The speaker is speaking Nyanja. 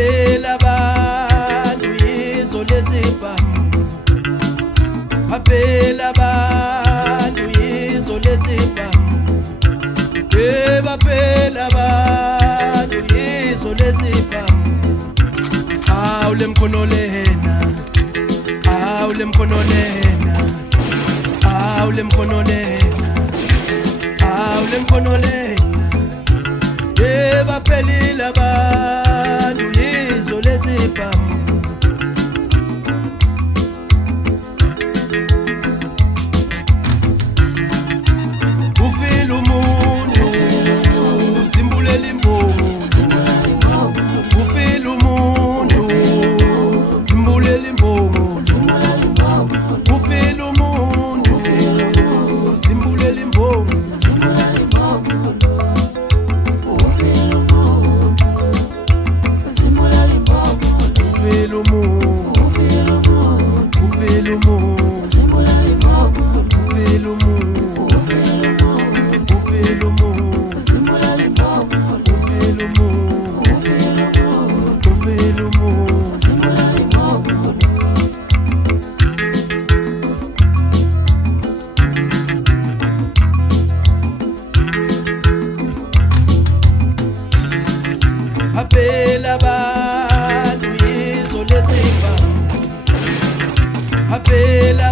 Baphela abantu yizo lezibhamu, baphela abantu yizo lezibhamu, baphela abantu yizo lezibhamu. Awule mkhono lena, awule mkhono lena, awule mkhono lena, awule mkhono lena. Baphelile abantu yizo lezibhamu. Ufile umuntu zimbulela imbovu, ufile umuntu zimbulela imbovu, ufile umuntu zimbulela imbovu. Baphela abantu yizo lezibhamu, baphela